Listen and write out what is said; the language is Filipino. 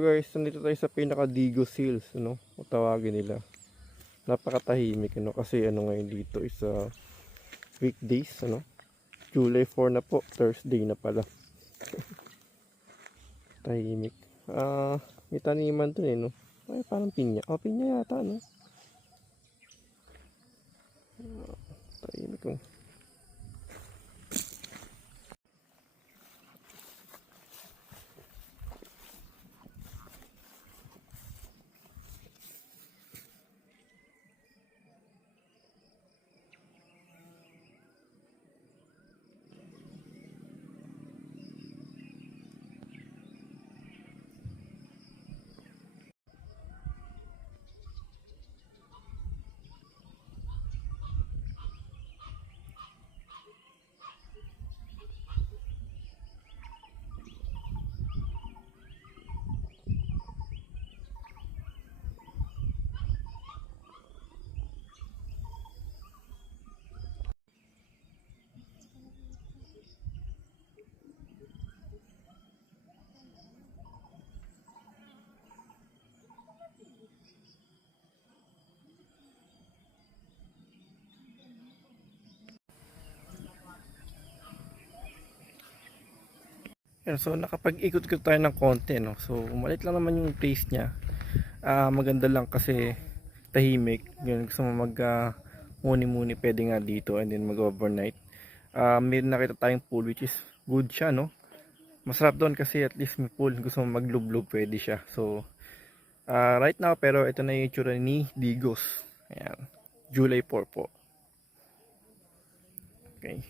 So guys, nandito tayo sa pinaka-Digos Hills, ano, kung tawagin nila. Napakatahimik, ano, kasi ano ngayon dito is weekdays, ano. July 4 na po, Thursday na pala. Tahimik. May taniman dun no. Ay, parang pinya. Oh, pinya yata, no. Tahimik, oh. Yan, so nakapag-ikot-ikot tayo ng konti, no. So malit lang naman yung place niya. Maganda lang kasi tahimik. Yun, gusto mo mag muni-muni, pwede nga dito and then mag-overnight. May nakita tayong pool which is good siya, no. Masarap doon kasi at least may pool. Gusto mo maglublog, pwede siya. So right now, pero ito na yung itsura ni Digos. Ayan, July 4 po. Okay.